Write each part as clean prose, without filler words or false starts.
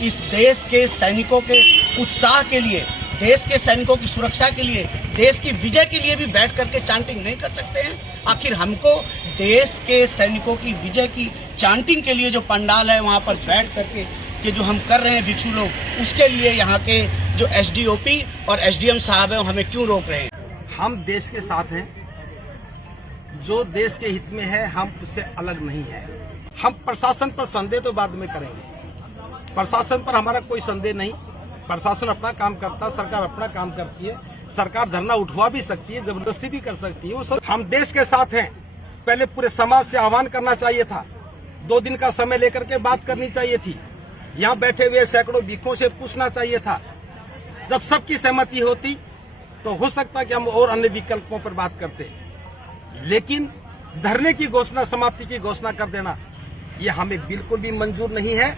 इस देश के सैनिकों के उत्साह के लिए, देश के सैनिकों की सुरक्षा के लिए, देश की विजय के लिए भी बैठ करके चांटिंग नहीं कर सकते हैं? आखिर हमको देश के सैनिकों की विजय की चांटिंग के लिए जो पंडाल है वहाँ पर बैठ करके कि जो हम कर रहे हैं भिक्षु लोग, उसके लिए यहाँ के जो एसडीओपी और एसडीएम साहब है हमें क्यों रोक रहे हैं? हम देश के साथ हैं, जो देश के हित में है हम उससे अलग नहीं है। हम प्रशासन पर संदेह तो बाद में करेंगे, प्रशासन पर हमारा कोई संदेह नहीं। प्रशासन अपना काम करता, सरकार अपना काम करती है। सरकार धरना उठवा भी सकती है, जबरदस्ती भी कर सकती है। वो सब हम देश के साथ हैं। पहले पूरे समाज से आह्वान करना चाहिए था, 2 दिन का समय लेकर के बात करनी चाहिए थी। यहाँ बैठे हुए सैकड़ों भिक्षुओं से पूछना चाहिए था। जब सबकी सहमति होती तो हो सकता कि हम और अन्य विकल्पों पर बात करते, लेकिन धरने की घोषणा, समाप्ति की घोषणा कर देना, ये हमें बिल्कुल भी मंजूर नहीं है।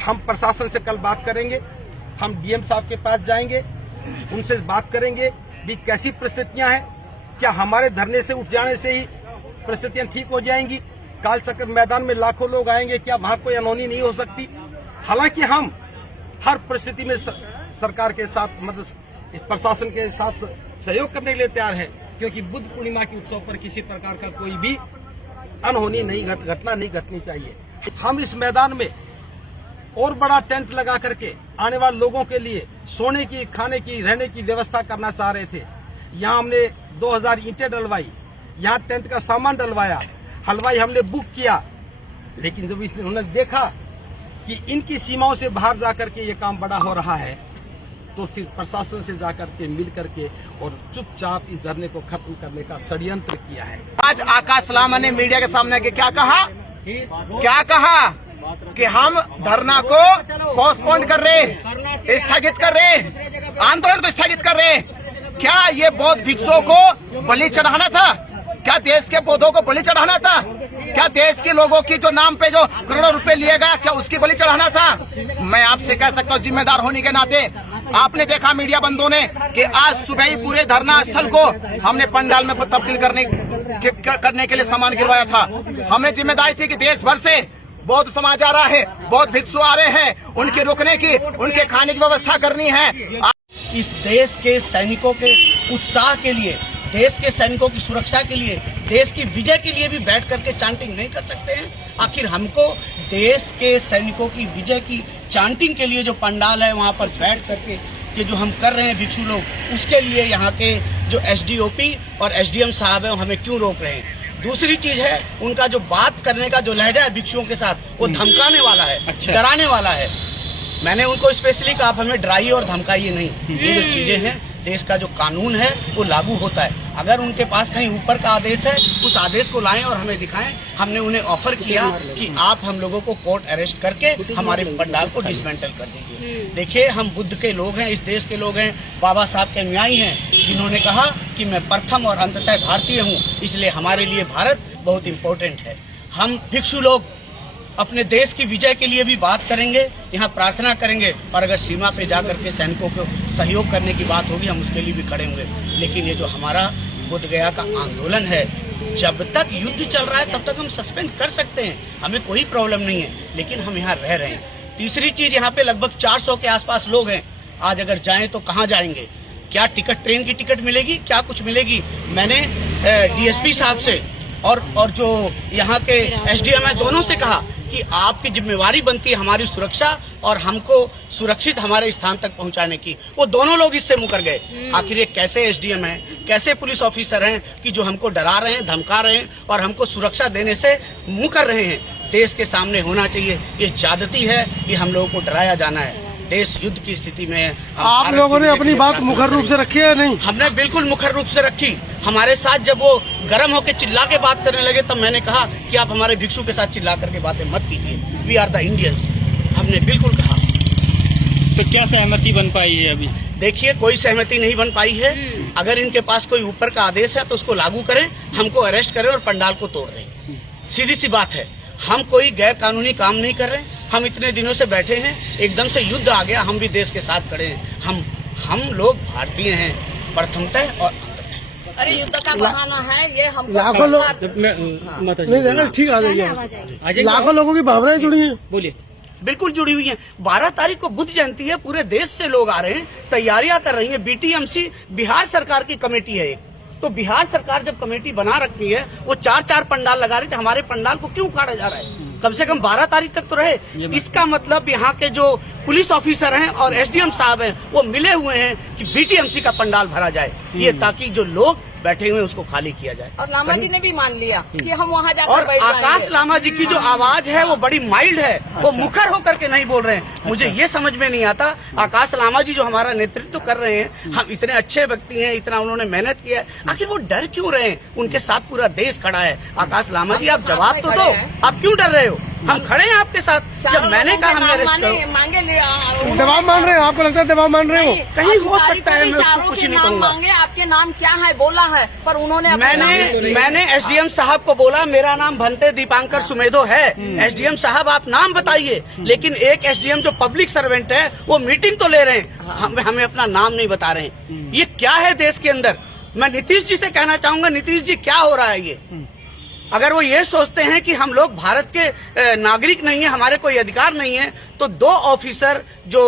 हम प्रशासन से कल बात करेंगे, हम डीएम साहब के पास जाएंगे, उनसे बात करेंगे भी कैसी परिस्थितियां हैं, क्या हमारे धरने से उठ जाने से ही परिस्थितियां ठीक हो जाएंगी? काल चक्र मैदान में लाखों लोग आएंगे, क्या वहां कोई अनहोनी नहीं हो सकती? हालांकि हम हर परिस्थिति में सरकार के साथ, मतलब प्रशासन के साथ सहयोग करने के लिए तैयार है, क्योंकि बुद्ध पूर्णिमा के उत्सव पर किसी प्रकार का कोई भी अनहोनी घटना नहीं घटनी चाहिए। हम इस मैदान में और बड़ा टेंट लगा करके आने वाले लोगों के लिए सोने की, खाने की, रहने की व्यवस्था करना चाह रहे थे। यहाँ हमने 2000 ईंटें डलवाई, यहाँ टेंट का सामान डलवाया, हलवाई हमने बुक किया, लेकिन जब उन्होंने देखा कि इनकी सीमाओं से बाहर जाकर के ये काम बड़ा हो रहा है, तो फिर प्रशासन से जाकर के मिल करके और चुपचाप इस धरने को खत्म करने का षड्यंत्र किया है। आज आकाश लामा ने मीडिया के सामने के क्या कहा कि हम धरना को पोस्टपोन कर रहे, स्थगित कर रहे, आंदोलन को स्थगित कर रहे। क्या ये बौद्ध भिक्षुओं को बलि चढ़ाना था? क्या देश के बौद्धों को बलि चढ़ाना था? क्या देश के लोगों की जो नाम पे जो करोड़ों रुपए लिए गए, क्या उसकी बलि चढ़ाना था? मैं आपसे कह सकता हूँ, जिम्मेदार होने के नाते, आपने देखा मीडिया बंधुओं ने कि आज सुबह ही पूरे धरना स्थल को हमने पंडाल में तब्दील करने के लिए सामान गिरवाया था। हमें जिम्मेदारी थी कि देश भर से बौद्ध समाज आ रहा है, बौद्ध भिक्षु आ रहे हैं, उनके रुकने की, उनके खाने की व्यवस्था करनी है। इस देश के सैनिकों के उत्साह के लिए, देश के सैनिकों की सुरक्षा के लिए, देश की विजय के लिए भी बैठ करके चांटिंग नहीं कर सकते हैं? आखिर हमको देश के सैनिकों की विजय की चांटिंग के लिए जो पंडाल है वहाँ पर बैठ करके कि जो हम कर रहे हैं भिक्षु लोग, उसके लिए यहाँ के जो एसडीओपी और एसडीएम साहब है हमें क्यों रोक रहे हैं? दूसरी चीज है, उनका जो बात करने का जो लहजा है भिक्षुओं के साथ, वो धमकाने वाला है, डराने वाला है। मैंने उनको स्पेशली कहा, आप हमें डराइए और धमकाइए नहीं। ये जो चीजें हैं, देश का जो कानून है वो लागू होता है। अगर उनके पास कहीं ऊपर का आदेश है, उस आदेश को लाएं और हमें दिखाएं। हमने उन्हें ऑफर किया कि आप हम लोगों को कोर्ट अरेस्ट करके हमारे पंडाल को डिसमेंटल कर दीजिए। देखिए, हम बुद्ध के लोग हैं, इस देश के लोग हैं, बाबा साहब के अनुयायी हैं, जिन्होंने कहा कि मैं प्रथम और अंततः भारतीय हूँ, इसलिए हमारे लिए भारत बहुत इम्पोर्टेंट है। हम भिक्षु लोग अपने देश की विजय के लिए भी बात करेंगे, यहाँ प्रार्थना करेंगे, और अगर सीमा पे जाकर के सैनिकों को सहयोग करने की बात होगी, हम उसके लिए भी खड़े होंगे। लेकिन ये जो हमारा बुद्ध गया का आंदोलन है, जब तक युद्ध चल रहा है तब तक हम सस्पेंड कर सकते हैं, हमें कोई प्रॉब्लम नहीं है, लेकिन हम यहाँ रह रहे हैं। तीसरी चीज, यहाँ पे लगभग 400 के आसपास लोग हैं। आज अगर जाएं तो कहाँ जाएंगे? क्या टिकट, ट्रेन की टिकट मिलेगी? क्या कुछ मिलेगी? मैंने डीएसपी साहब से और जो यहाँ के एसडीएम है, दोनों से कहा कि आपकी जिम्मेवारी बनती है हमारी सुरक्षा और हमको सुरक्षित हमारे स्थान तक पहुंचाने की। वो दोनों लोग इससे मुकर गए। आखिर ये कैसे एसडीएम हैं, कैसे पुलिस ऑफिसर हैं कि जो हमको डरा रहे हैं, धमका रहे हैं और हमको सुरक्षा देने से मुकर रहे हैं? देश के सामने होना चाहिए, ये ज्यादती है, ये हम लोगों को डराया जाना है। देश युद्ध की स्थिति में है। आप लोगों ने अपनी बात मुखर रूप से रखी है? नहीं, हमने बिल्कुल मुखर रूप से रखी। हमारे साथ जब वो गर्म होकर चिल्ला के बात करने लगे, तब मैंने कहा कि आप हमारे भिक्षु के साथ चिल्ला करके बातें मत कीजिए, वी आर द इंडियंस, हमने बिल्कुल कहा। तो क्या सहमति बन पाई है अभी? देखिए, कोई सहमति नहीं बन पाई है। अगर इनके पास कोई ऊपर का आदेश है तो उसको लागू करें, हमको अरेस्ट करें और पंडाल को तोड़ दें। सीधी सी बात है। हम कोई गैर कानूनी काम नहीं कर रहे। हम इतने दिनों से बैठे हैं, एकदम से युद्ध आ गया, हम भी देश के साथ खड़े हैं। हम लोग भारतीय हैं प्रथमतः और अंततः। अरे युद्ध का बहाना है ये, हम लाखों लोग नहीं, ठीक आ जाइए। लाखों लोगों की भावनाएं जुड़ी हैं। बोलिए। बिल्कुल जुड़ी हुई हैं। 12 तारीख को बुद्ध जयंती है, पूरे देश से लोग आ रहे हैं, तैयारियां कर रही हैं। बीटीएमसी बिहार सरकार की कमेटी है एक, तो बिहार सरकार जब कमेटी बना रखी है, वो 4-4 पंडाल लगा रही थी, हमारे पंडाल को क्यों उखाड़ा जा रहा है? कम से कम 12 तारीख तक तो रहे। इसका मतलब यहाँ के जो पुलिस ऑफिसर हैं और एसडीएम साहब हैं, वो मिले हुए हैं कि बीटीएमसी का पंडाल भरा जाए, ये ताकि जो लोग बैठे हुए हैं उसको खाली किया जाए। और लामा जी ने भी मान लिया कि हम वहाँ जाकर और बैठ आकाश जाएंगे। लामा जी की जो आवाज है वो बड़ी माइल्ड है, वो मुखर होकर के नहीं बोल रहे हैं। मुझे ये समझ में नहीं आता, आकाश लामा जी जो हमारा नेतृत्व कर रहे हैं, हम इतने अच्छे व्यक्ति हैं, इतना उन्होंने मेहनत किया है, आखिर वो डर क्यों रहे हैं? उनके साथ पूरा देश खड़ा है। आकाश लामा जी, आप जवाब तो दो, आप क्यों डर रहे हो? हम खड़े हैं आपके साथ। जब मैंने कहा हमें अरेस्ट करो, मांगे दबाव मान रहे हो, आपको लगता है दबाव मान रहे हो? कहीं हो सकता है, मैं उसको कुछ नहीं कहूंगा। मांगे आपके नाम क्या है बोला है, पर उन्होंने मैंने एसडीएम साहब को बोला मेरा नाम भंते दीपांकर सुमेधो है। एसडीएम साहब आप नाम बताइए, लेकिन एक एसडीएम जो पब्लिक सर्वेंट है वो मीटिंग तो ले रहे हैं, हमें अपना नाम नहीं बता रहे हैं। ये क्या है देश के अंदर? मैं नीतीश जी से कहना चाहूंगा, नीतीश जी क्या हो रहा है ये? अगर वो ये सोचते हैं कि हम लोग भारत के नागरिक नहीं है, हमारे कोई अधिकार नहीं है, तो 2 ऑफिसर जो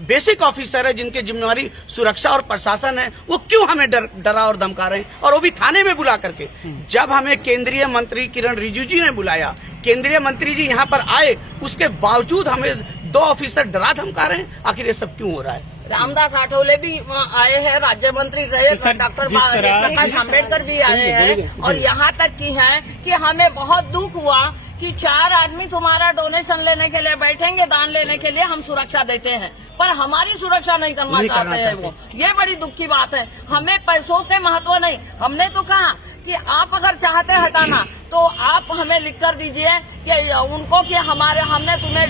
बेसिक ऑफिसर है, जिनकी जिम्मेवारी सुरक्षा और प्रशासन है, वो क्यों हमें डरा और धमका रहे हैं? और वो भी थाने में बुला करके। जब हमें केंद्रीय मंत्री किरण रिजिजू जी ने बुलाया, केंद्रीय मंत्री जी यहाँ पर आए, उसके बावजूद हमें 2 ऑफिसर डरा धमका रहे हैं। आखिर ये सब क्यों हो रहा है? रामदास आठवले भी आए हैं, राज्य मंत्री रहे, डॉक्टर प्रकाश अम्बेडकर भी आए हैं, और यहाँ तक की है कि हमें बहुत दुख हुआ कि 4 आदमी तुम्हारा डोनेशन लेने के लिए बैठेंगे, दान लेने के लिए हम सुरक्षा देते हैं, पर हमारी सुरक्षा नहीं करना चाहते हैं वो। ये बड़ी दुख की बात है। हमें पैसों के महत्व नहीं, हमने तो कहा कि आप अगर चाहते हटाना तो आप हमें लिख कर दीजिए कि उनको कि हमने तुम्हें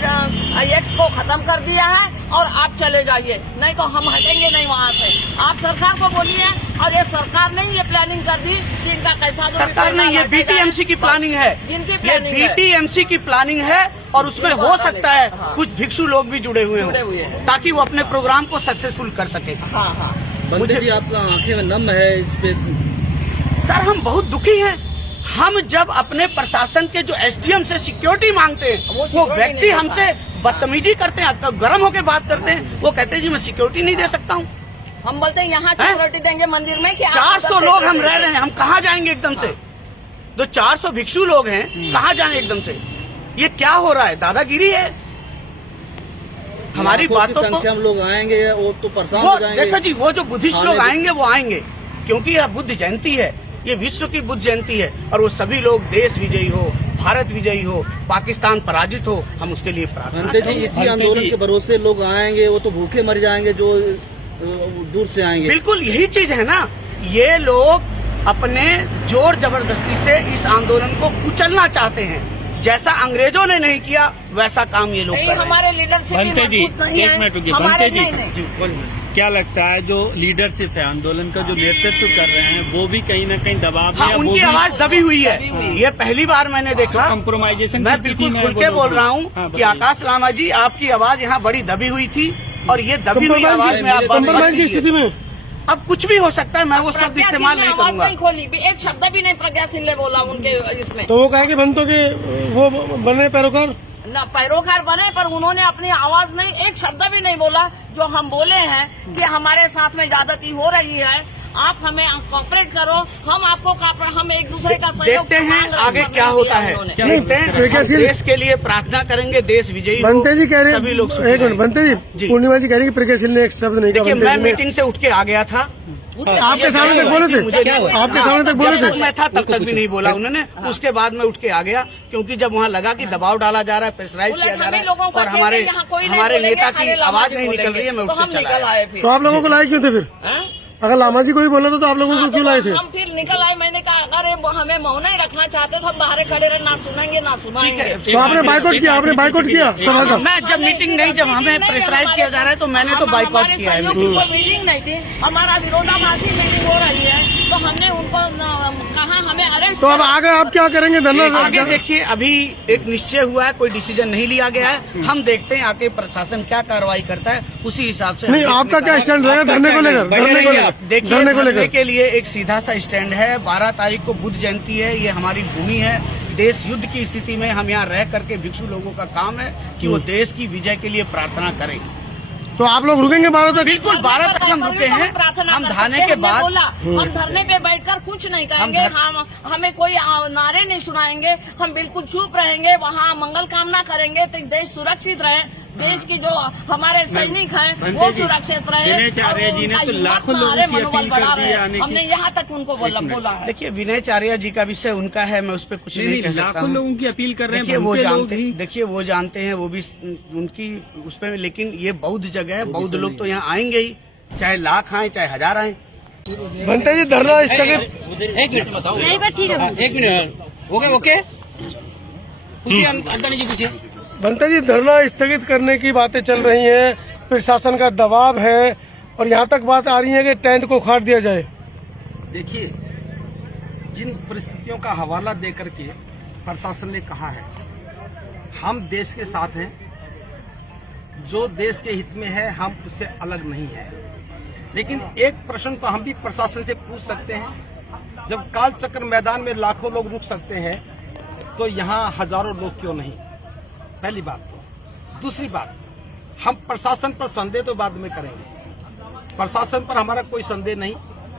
एक्ट को खत्म कर दिया है और आप चले जाइए, नहीं तो हम हटेंगे नहीं वहाँ से। आप सरकार को बोलिए, और ये सरकार ने ये प्लानिंग कर दी कि इनका कैसा सरकार नहीं, ये बीटीएमसी की प्लानिंग है, जिनकी ये बीटीएमसी की प्लानिंग है, और उसमें हो सकता है कुछ भिक्षु लोग भी जुड़े हुए हैं, ताकि वो अपने प्रोग्राम को सक्सेसफुल कर सके। मुझे जी आपका आंखें में नम है इस पे। सर, हम बहुत दुखी हैं। हम जब अपने प्रशासन के जो एसडीएम से सिक्योरिटी मांगते हैं, वो व्यक्ति हमसे बदतमीजी करते हैं, गर्म होकर बात करते हैं। वो कहते हैं जी मैं सिक्योरिटी नहीं दे सकता हूँ। हम बोलते हैं यहाँ सिक्योरिटी देंगे मंदिर में कि 400 लोग हम रह रहे हैं, हम कहाँ जाएंगे एकदम से? जो 400 भिक्षु लोग हैं, कहाँ जाएं एकदम से? ये क्या हो रहा है? दादागिरी है। हमारी बातों को संख्या हम लोग आएंगे वो तो परेशान हो जाएंगे। देखो जी, वो जो बुद्धिस्ट लोग आएंगे वो आएंगे, क्योंकि यह बुद्ध जयंती है, ये विश्व की बुद्ध जयंती है, और वो सभी लोग देश विजयी हो, भारत विजयी हो, पाकिस्तान पराजित हो, हम उसके लिए प्रार्थना भंते जी, इसी आंदोलन के भरोसे लोग आएंगे, वो तो भूखे मर जाएंगे जो दूर से आएंगे। बिल्कुल यही चीज है ना, ये लोग अपने जोर जबरदस्ती से इस आंदोलन को कुचलना चाहते हैं। जैसा अंग्रेजों ने नहीं किया वैसा काम ये लोग कर रहे हैं। हमारे लीडरशिप भंते जी, एक मिनट रुकिए। भंते जी, क्या लगता है जो लीडरशिप है आंदोलन का, जो नेतृत्व कर रहे हैं, वो भी कहीं न कहीं दबाव में, उनकी आवाज दबी हुई है। ये पहली बार मैंने देखा। कम्प्रोमाइजेशन मैं बिल्कुल खुल के बोल रहा हूँ कि आकाश लामा जी, आपकी आवाज यहाँ बड़ी दबी हुई थी, और ये दबी हुई आवाज में आप कंप्रोमाइज की स्थिति में अब कुछ भी हो सकता है। मैं वो शब्द इस्तेमाल नहीं करूंगा। नहीं खोली, एक शब्द भी नहीं प्रज्ञा सिंह ने बोला उनके इसमें। तो वो कहा कि भंतों के वो बने पैरोकार, न पैरोकार बने, पर उन्होंने अपनी आवाज नहीं, एक शब्द भी नहीं बोला। जो हम बोले हैं कि हमारे साथ में ज्यादती हो रही है, आप हमें कॉपरेट करो, हम आपको हम एक दूसरे का सहयोग देखते हैं आगे क्या होता है। देखते हैं, देश के लिए प्रार्थना करेंगे, देश विजयी हो, भंते जी कह रहे हैं, सभी लोग एक मिनट, भंते जी, पूर्णिमा जी कह रही है कि प्रज्ञा सिंह ने एक शब्द नहीं कहा। देखिए, मैं मीटिंग से उठ के आ गया था, आपके सामने तक बोले थे, आपके सामने तक बोले जब तक थे। मैं था तब तक भी नहीं बोला उन्होंने। उसके बाद मैं उठ के आ गया, क्योंकि जब वहाँ लगा कि दबाव डाला जा रहा है, प्रेशराइज किया जा रहा है, और हमारे नेता की आवाज नहीं निकल रही है, मैं उठ के चला आया। तो आप लोगों को लाए क्यों थे फिर? अगर लामा जी को भी बोला था तो आप लोगों को क्यों लाए थे? हम फिर निकल आए। मैंने कहा अगर हमें मौन ही रखना चाहते तो हम बाहर खड़े रहे, ना सुनेंगे ना सुनाएंगे। तो आपने बाइकआउट किया, आपने बाइकआउट किया सभा का? मैं जब मीटिंग नहीं, जब हमें प्रेशराइज किया जा रहा है तो मैंने तो बाइकआउट किया है। मीटिंग नहीं थी, हमारा विरोधाभासी मीटिंग हो रही है, तो हमने उनको कहा हमें अरेस्ट। तो अब आगे आप क्या करेंगे? धरना? आगे देखिए, अभी एक निश्चय हुआ है, कोई डिसीजन नहीं लिया गया है। हम देखते हैं आगे प्रशासन क्या कार्रवाई करता है, उसी हिसाब से। नहीं, आपका क्या स्टैंड रहेगा धरने को लेकर? देखिए, धरने के लिए एक सीधा सा स्टैंड है। 12 तारीख को बुद्ध जयंती है, ये हमारी भूमि है, देश युद्ध की स्थिति में हम यहाँ रह करके भिक्षु लोगों का काम है कि वो देश की विजय के लिए प्रार्थना करें। तो आप लोग रुकेंगे 12 तक? बिल्कुल 12 तक हम रुके हैं। हम धाने के बाद हम धरने पे बैठकर कुछ नहीं करेंगे, हम हमें कोई नारे नहीं सुनाएंगे, हम बिल्कुल चुप रहेंगे, वहाँ मंगल कामना करेंगे तो देश सुरक्षित रहे, देश की जो हमारे सैनिक हैं वो सुरक्षित रहे। विनय जी ने तो लाखों लोगों की अपील कर दी है, हमने यहाँ तक उनको बोला है। देखिए विनय चारिया जी का विषय उनका है, मैं उस पर कुछ नहीं कह सकता। लाखों लोगों की अपील कर रहे हैं, देखिए वो जानते हैं, वो भी उनकी उस पर, लेकिन ये बौद्ध जगह है, बौद्ध लोग तो यहाँ आएंगे ही, चाहे लाख आए चाहे 1000 आए। बनते जी धरना स्थगित, एक मिनट ओके पूछिए अंतनी जी पूछिए। बनते जी धरना स्थगित करने की बातें चल रही हैं, प्रशासन का दबाव है और यहाँ तक बात आ रही है कि टेंट को उखाड़ दिया जाए। देखिए, जिन परिस्थितियों का हवाला देकर के प्रशासन ने कहा है हम देश के साथ हैं, जो देश के हित में है हम उससे अलग नहीं है। लेकिन एक प्रश्न तो हम भी प्रशासन से पूछ सकते हैं, जब काल चक्र मैदान में लाखों लोग रुक सकते हैं तो यहाँ हजारों लोग क्यों नहीं? पहली बात। दूसरी बात, हम प्रशासन पर संदेह तो बाद में करेंगे, प्रशासन पर हमारा कोई संदेह नहीं।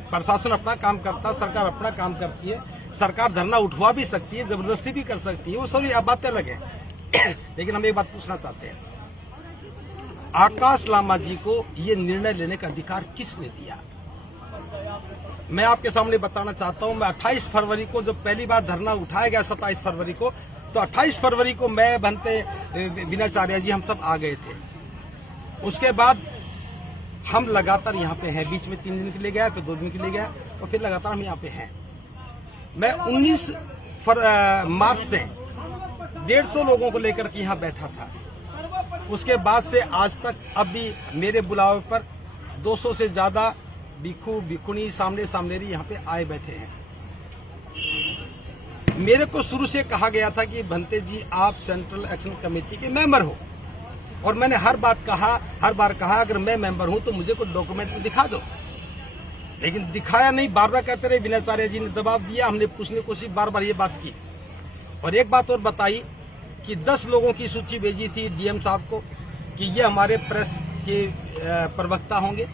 प्रशासन अपना काम करता, सरकार अपना काम करती है। सरकार धरना उठवा भी सकती है, जबरदस्ती भी कर सकती है, वो सारी बातें अलग है। लेकिन हम एक बात पूछना चाहते हैं, आकाश लामा जी को ये निर्णय लेने का अधिकार किसने दिया? मैं आपके सामने बताना चाहता हूं, मैं 28 फरवरी को जब पहली बार धरना उठाया गया 27 फरवरी को, तो 28 फरवरी को मैं बनते विनय चारिया जी हम सब आ गए थे। उसके बाद हम लगातार यहाँ पे हैं, बीच में 3 दिन के लिए गया, फिर 2 दिन के लिए गया, और फिर लगातार हम यहाँ पे हैं। मैं 19 मार्च से 150 लोगों को लेकर के यहाँ बैठा था। उसके बाद से आज तक अब भी मेरे बुलावे पर 200 से ज्यादा भिक्षु भिक्षुणी सामने सामनेरी यहाँ पे आए बैठे हैं। मेरे को शुरू से कहा गया था कि भंते जी आप सेंट्रल एक्शन कमेटी के मेंबर हो, और मैंने हर बार कहा अगर मैं मेंबर हूं तो मुझे कोई डॉक्यूमेंट दिखा दो, लेकिन दिखाया नहीं। बार बार कहते रहे, विनय चारिया जी ने दबाव दिया, हमने पूछने की कोशिश बार बार ये बात की। और एक बात और बताई कि 10 लोगों की सूची भेजी थी डीएम साहब को कि ये हमारे प्रेस के प्रवक्ता होंगे,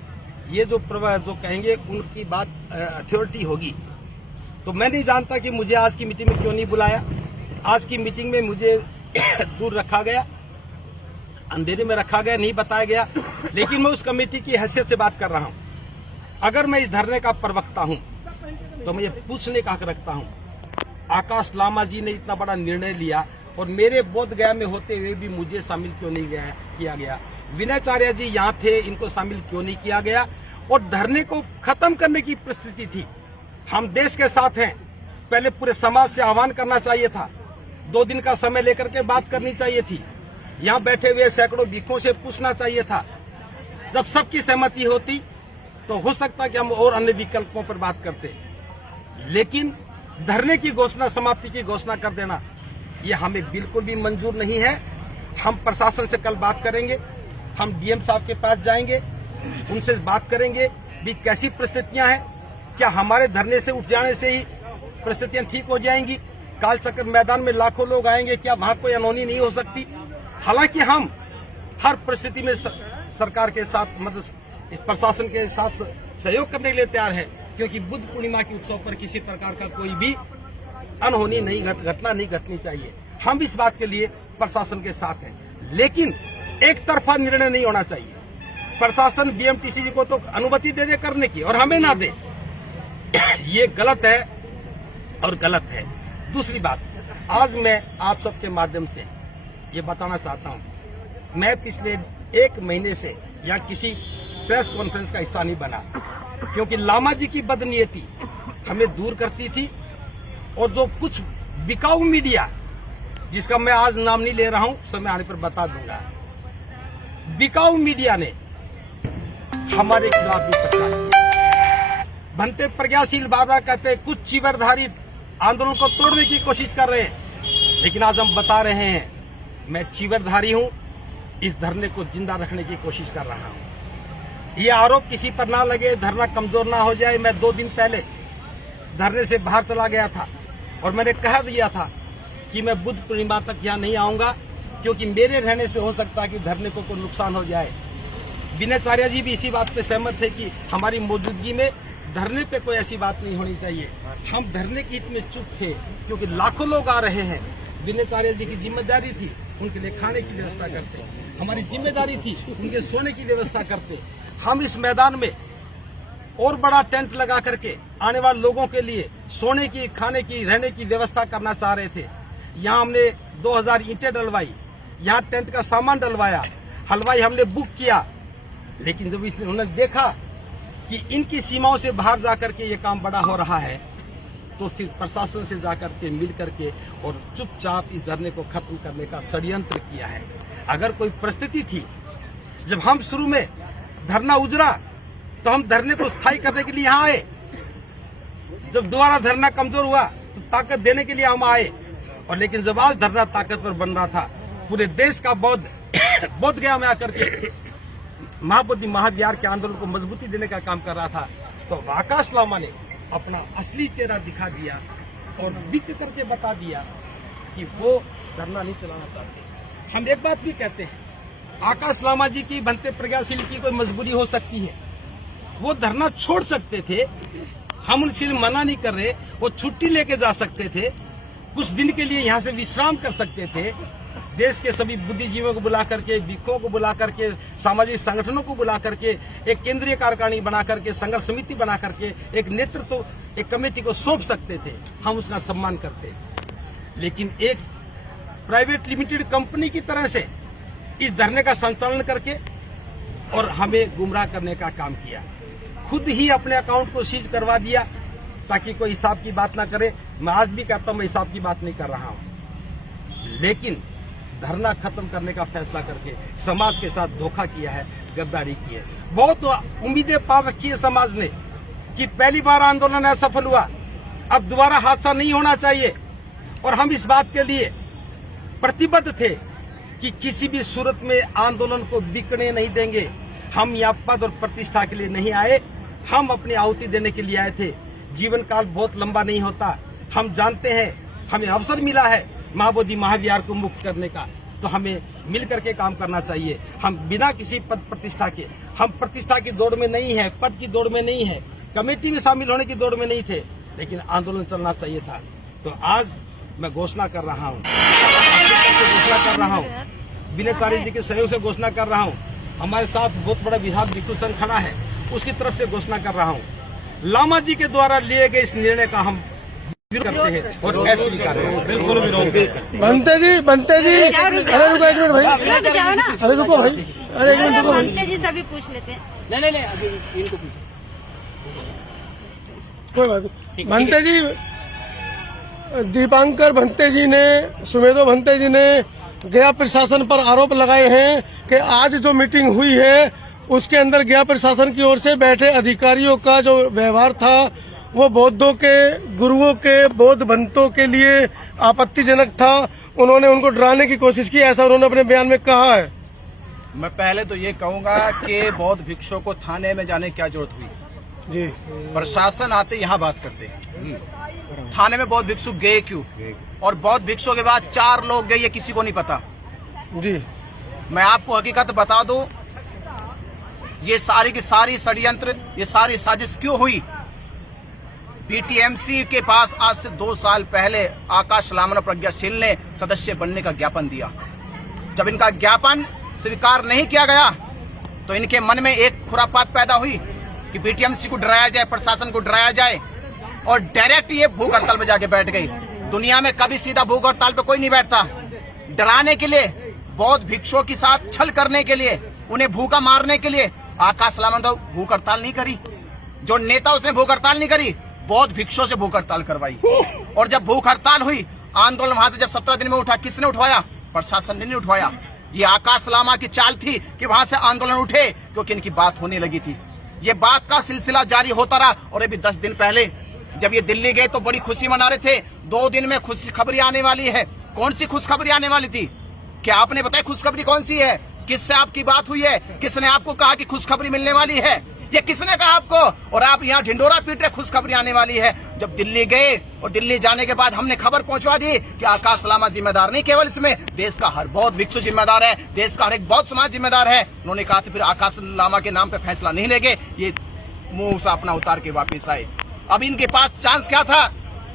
ये जो कहेंगे उनकी बात अथॉरिटी होगी। तो मैं नहीं जानता कि मुझे आज की मीटिंग में क्यों नहीं बुलाया। आज की मीटिंग में मुझे दूर रखा गया, अंधेरे में रखा गया, नहीं बताया गया। लेकिन मैं उस कमेटी की हैसियत से बात कर रहा हूं। अगर मैं इस धरने का प्रवक्ता हूं तो मैं ये पूछने का हक रखता हूं, आकाश लामा जी ने इतना बड़ा निर्णय लिया और मेरे बोध गया में होते हुए भी मुझे शामिल क्यों नहीं किया गया? विनय चारिया जी यहाँ थे, इनको शामिल क्यों नहीं किया गया? और धरने को खत्म करने की परिस्थिति थी। हम देश के साथ हैं, पहले पूरे समाज से आह्वान करना चाहिए था, 2 दिन का समय लेकर के बात करनी चाहिए थी, यहाँ बैठे हुए सैकड़ों भिक्षुओं से पूछना चाहिए था। जब सबकी सहमति होती तो हो सकता कि हम और अन्य विकल्पों पर बात करते, लेकिन धरने की घोषणा, समाप्ति की घोषणा कर देना, ये हमें बिल्कुल भी मंजूर नहीं है। हम प्रशासन से कल बात करेंगे, हम डीएम साहब के पास जाएंगे, उनसे बात करेंगे भी कैसी परिस्थितियां हैं, क्या हमारे धरने से उठ जाने से ही परिस्थितियां ठीक हो जाएंगी? काल चक्र मैदान में लाखों लोग आएंगे, क्या वहां कोई अनहोनी नहीं हो सकती? हालांकि हम हर परिस्थिति में सरकार के साथ, मतलब प्रशासन के साथ सहयोग करने के लिए तैयार हैं, क्योंकि बुद्ध पूर्णिमा के उत्सव पर किसी प्रकार का कोई भी अनहोनी नहीं, घटना नहीं घटनी चाहिए। हम इस बात के लिए प्रशासन के साथ हैं, लेकिन एक तरफा निर्णय नहीं होना चाहिए। प्रशासन बीएमटीसी को तो अनुमति दे करने की और हमें ना दे, ये गलत है और गलत है। दूसरी बात, आज मैं आप सबके माध्यम से ये बताना चाहता हूं, मैं पिछले 1 महीने से या किसी प्रेस कॉन्फ्रेंस का हिस्सा नहीं बना, क्योंकि लामा जी की बदनीयती हमें दूर करती थी। और जो कुछ बिकाऊ मीडिया, जिसका मैं आज नाम नहीं ले रहा हूं, समय आने पर बता दूंगा, बिकाऊ मीडिया ने हमारे खिलाफ भी प्रचार किया। भंते प्रज्ञाशील बाबा कहते कुछ चीवरधारी आंदोलन को तोड़ने की कोशिश कर रहे हैं, लेकिन आज हम बता रहे हैं मैं चीवरधारी हूं, इस धरने को जिंदा रखने की कोशिश कर रहा हूं। ये आरोप किसी पर ना लगे, धरना कमजोर ना हो जाए। मैं 2 दिन पहले धरने से बाहर चला गया था और मैंने कह दिया था कि मैं बुद्ध पूर्णिमा तक यहाँ नहीं आऊंगा, क्योंकि मेरे रहने से हो सकता है कि धरने को कोई नुकसान हो जाए। विनयचार्य जी भी इसी बात पे सहमत थे कि हमारी मौजूदगी में धरने पे कोई ऐसी बात नहीं होनी चाहिए। हम धरने के हित में चुप थे, क्योंकि लाखों लोग आ रहे हैं। विनयचार्य जी की जिम्मेदारी थी उनके लिए खाने की व्यवस्था करते, हमारी जिम्मेदारी थी उनके सोने की व्यवस्था करते। हम इस मैदान में और बड़ा टेंट लगा करके आने वाले लोगों के लिए सोने की, खाने की, रहने की व्यवस्था करना चाह रहे थे। यहाँ हमने 2000 ईंटें डलवाई, यहाँ टेंट का सामान डलवाया, हलवाई हमने बुक किया। लेकिन जब उन्होंने देखा कि इनकी सीमाओं से बाहर जाकर के ये काम बड़ा हो रहा है, तो फिर प्रशासन से जाकर के मिल करके और चुपचाप इस धरने को खत्म करने का षड्यंत्र किया है। अगर कोई परिस्थिति थी, जब हम शुरू में धरना उजड़ा तो हम धरने को स्थायी करने के लिए यहाँ आए। जब दोबारा धरना कमजोर हुआ तो ताकत देने के लिए हम आए। और लेकिन जब आज धरना ताकतवर बन रहा था, पूरे देश का बोध गया में आकर के महाबोधि महाविहार के आंदोलन को मजबूती देने का काम कर रहा था, तो आकाश लामा ने अपना असली चेहरा दिखा दिया और बिक करके बता दिया कि वो धरना नहीं चलाना चाहते। हम एक बात भी कहते हैं, आकाश लामा जी की बनते प्रज्ञाशील की कोई मजबूरी हो सकती है, वो धरना छोड़ सकते थे, हम उनसे मना नहीं कर रहे। वो छुट्टी लेके जा सकते थे, कुछ दिन के लिए यहाँ से विश्राम कर सकते थे। देश के सभी बुद्धिजीवियों को बुला करके, भिक्षुओं को बुला करके, सामाजिक संगठनों को बुला करके एक केंद्रीय कार्यकारिणी बना करके, संघर्ष समिति बना करके एक नेतृत्व, एक कमेटी को सौंप सकते थे। हम उसका सम्मान करते। लेकिन एक प्राइवेट लिमिटेड कंपनी की तरह से इस धरने का संचालन करके और हमें गुमराह करने का काम किया। खुद ही अपने अकाउंट को सीज करवा दिया ताकि कोई हिसाब की बात ना करे। मैं आज भी कहता हूं, मैं हिसाब की बात नहीं कर रहा हूं, लेकिन धरना खत्म करने का फैसला करके समाज के साथ धोखा किया है, गद्दारी की है। बहुत उम्मीदें पा रखी है समाज ने कि पहली बार आंदोलन असफल हुआ, अब दोबारा हादसा नहीं होना चाहिए। और हम इस बात के लिए प्रतिबद्ध थे कि किसी भी सूरत में आंदोलन को बिकने नहीं देंगे। हम यहाँ पद और प्रतिष्ठा के लिए नहीं आए, हम अपनी आहुति देने के लिए आए थे। जीवन काल बहुत लंबा नहीं होता, हम जानते हैं। हमें अवसर मिला है महाबोधि महाविहार को मुक्त करने का, तो हमें मिल करके काम करना चाहिए। हम बिना किसी पद प्रतिष्ठा के, हम प्रतिष्ठा की दौड़ में नहीं है, पद की दौड़ में नहीं है, कमेटी में शामिल होने की दौड़ में नहीं थे, लेकिन आंदोलन चलना चाहिए था। तो आज मैं घोषणा कर रहा हूँ, विनयचार्य जी के सहयोग से घोषणा कर रहा हूँ। हमारे साथ बहुत बड़ा बिहार भिक्षु संघ खड़ा है, उसकी तरफ से घोषणा कर रहा हूँ। लामा जी के द्वारा लिए गए इस निर्णय का हम विरोध करते हैं और अस्वीकार करते हैं। बिल्कुल विरोध। बनते जी, अरे रुको एक मिनट भाई, अरे रुको भाई, अरे एक मिनट रुको भाई। बनते जी सभी पूछ लेते हैं। नहीं अभी इनको कोई बात नहीं। बनते जी, दीपांकर भंते जी ने, सुमेधो भंते जी ने गया प्रशासन पर आरोप लगाए हैं कि आज जो मीटिंग हुई है उसके अंदर गया प्रशासन की ओर से बैठे अधिकारियों का जो व्यवहार था वो बौद्धों के, गुरुओं के, बौद्ध भंतों के लिए आपत्तिजनक था। उन्होंने उनको डराने की कोशिश की, ऐसा उन्होंने अपने बयान में कहा है। मैं पहले तो ये कहूंगा कि बौद्ध भिक्षुओं को थाने में जाने की क्या जरूरत हुई जी। प्रशासन आते यहाँ बात करते, थाने में बौद्ध भिक्षु गए क्यों? और बौद्ध भिक्षुओं के बाद 4 लोग गए, ये किसी को नहीं पता जी। मैं आपको हकीकत बता दूं, ये सारी की सारी षड्यंत्र, ये सारी साजिश क्यों हुई? पीटीएमसी के पास आज से 2 साल पहले आकाश लामा और प्रज्ञाशील ने सदस्य बनने का ज्ञापन दिया। जब इनका ज्ञापन स्वीकार नहीं किया गया तो इनके मन में एक खुरापात पैदा हुई कि पीटीएमसी को डराया जाए, प्रशासन को डराया जाए, और डायरेक्ट ये भूख हड़ताल पे जाके बैठ गई। दुनिया में कभी सीधा भूख हड़ताल पे कोई नहीं बैठता। डराने के लिए, बौद्ध भिक्षुओं के साथ छल करने के लिए, उन्हें भूखा मारने के लिए आकाश लामा ने भूख हड़ताल नहीं करी। जो नेता उसने भूख हड़ताल नहीं करी, बौद्ध भिक्षुओं से भूख हड़ताल करवाई। और जब भूख हड़ताल हुई, आंदोलन वहां से जब 17 दिन में उठा, किसने उठवाया? प्रशासन ने नहीं उठवाया। ये आकाश लामा की चाल थी कि वहां से आंदोलन उठे, क्योंकि इनकी बात होने लगी थी। ये बात का सिलसिला जारी होता रहा। और अभी 10 दिन पहले जब ये दिल्ली गए तो बड़ी खुशी मना रहे थे, 2 दिन में खुशखबरी आने वाली है। कौन सी खुशखबरी आने वाली थी? क्या आपने बताया खुशखबरी कौन सी है? किससे आपकी बात हुई है? किसने आपको कहा कि खुशखबरी मिलने वाली है? ये किसने कहा आपको? और आप यहाँ ढिंडोरा पीट रहे, खुशखबरी आने वाली है। जब दिल्ली गए और दिल्ली जाने के बाद हमने खबर पहुंचवा दी कि आकाश लामा जिम्मेदार नहीं, केवल इसमें देश का हर बहुत भिक्षु जिम्मेदार है, देश का हर एक बहुत समाज जिम्मेदार है। उन्होंने कहा तो फिर आकाश लामा के नाम पे फैसला नहीं लेंगे, ये मुंह से अपना उतार के वापिस आए। अब इनके पास चांस क्या था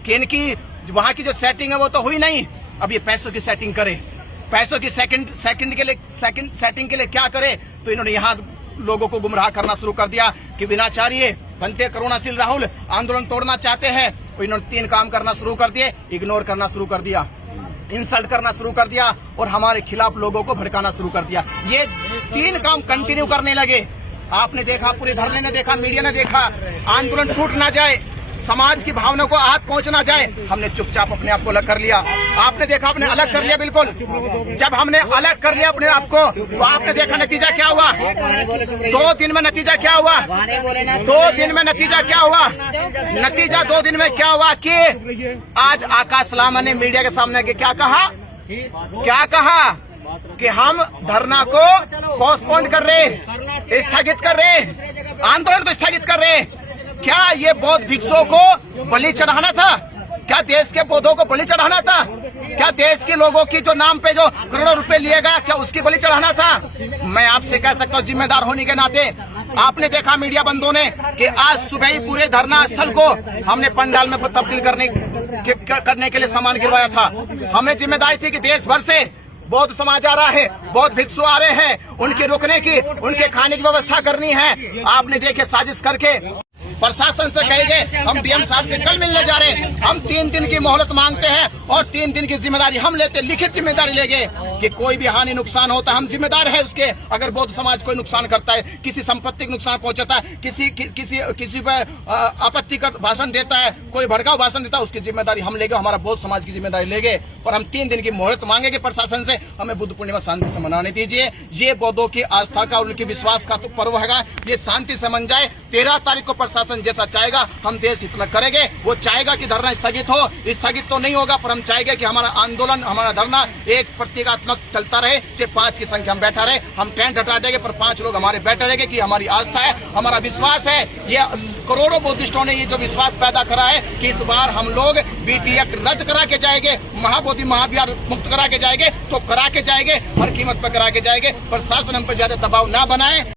कि इनकी वहां की जो सेटिंग है वो तो हुई नहीं, अब ये पैसों की सेटिंग करे। पैसों की सेटिंग के लिए क्या करे? तो इन्होंने यहाँ लोगों को गुमराह करना शुरू कर दिया कि विनाचार्य बनते करुणाशील राहुल आंदोलन तोड़ना चाहते हैं। तो इन्होंने 3 काम करना शुरू कर दिए, इग्नोर करना शुरू कर दिया, इंसल्ट करना शुरू कर दिया और हमारे खिलाफ लोगों को भड़काना शुरू कर दिया। ये 3 काम कंटिन्यू करने लगे। आपने देखा, पूरे धरने ने देखा, मीडिया ने देखा, आंदोलन टूट ना जाए, समाज की भावनाओं को आहत पहुंच ना जाए, हमने चुपचाप अपने आप को अलग कर लिया। आपने देखा, आपने अलग कर लिया। बिल्कुल, जब हमने अलग कर लिया अपने आप को तो आपने देखा नतीजा क्या हुआ। 2 दिन में नतीजा क्या हुआ? 2 दिन में नतीजा क्या हुआ? नतीजा 2 दिन में क्या हुआ कि आज आकाश लामा ने मीडिया के सामने के क्या कहा कि हम धरना को पोस्टपोन कर रहे, स्थगित कर रहे, आंदोलन को स्थगित कर रहे। क्या ये बौद्ध भिक्षुओं को बलि चढ़ाना था? क्या देश के बौद्धों को बलि चढ़ाना था? क्या देश के लोगों की जो नाम पे जो करोड़ों रुपए लिए गए, क्या उसकी बलि चढ़ाना था? मैं आपसे कह सकता हूँ जिम्मेदार होने के नाते, आपने देखा मीडिया बंदों ने कि आज सुबह ही पूरे धरना स्थल को हमने पंडाल में तब्दील करने के लिए सामान गिरवाया था। हमें जिम्मेदारी थी कि देश भर से बौद्ध समाज आ रहा है, बौद्ध भिक्षु आ रहे हैं, उनके रुकने की, उनके खाने की व्यवस्था करनी है। आपने देखे साजिश करके प्रशासन से कहेंगे हम डीएम साहब से कल मिलने जा रहे हैं, हम 3 दिन की मोहलत मांगते हैं और 3 दिन की जिम्मेदारी हम लेते, लिखित जिम्मेदारी लेंगे कि कोई भी हानि नुकसान होता है हम जिम्मेदार है उसके। अगर बौद्ध समाज कोई नुकसान करता है, किसी संपत्ति को नुकसान पहुंचाता है, किसी पर आपत्तिकर भाषण देता है, कोई भड़काऊ भाषण देता है, उसकी जिम्मेदारी हम लेंगे, हमारा बौद्ध समाज की जिम्मेदारी लेंगे। और हम 3 दिन की मोहलत मांगेंगे प्रशासन से, हमें बुद्ध पूर्णिमा शांति से मनाने दीजिए। ये बौद्धों की आस्था का और उनके विश्वास का तो पर्व है, ये शांति से मन जाए। 13 तारीख को प्रशासन जैसा चाहेगा हम देश हित में करेंगे। वो चाहेगा कि धरना स्थगित हो, स्थगित तो नहीं होगा, पर हम चाहेंगे कि हमारा आंदोलन, हमारा धरना एक प्रतीकात्मक चलता रहे। चाहे 5 की संख्या में बैठा रहे, हम टेंट हटा देंगे पर 5 लोग हमारे बैठे रहेंगे कि हमारी आस्था है, हमारा विश्वास है। ये करोड़ों बौद्धिस्टों ने ये जो विश्वास पैदा करा है कि इस बार हम लोग बीटी एक्ट रद्द करा के जाएंगे, महाबोधि महाविहार मुक्त करा के जाएंगे, तो करा के जाएंगे, हर कीमत पर करा के जाएंगे। प्रशासन हम पर ज्यादा दबाव ना बनाए।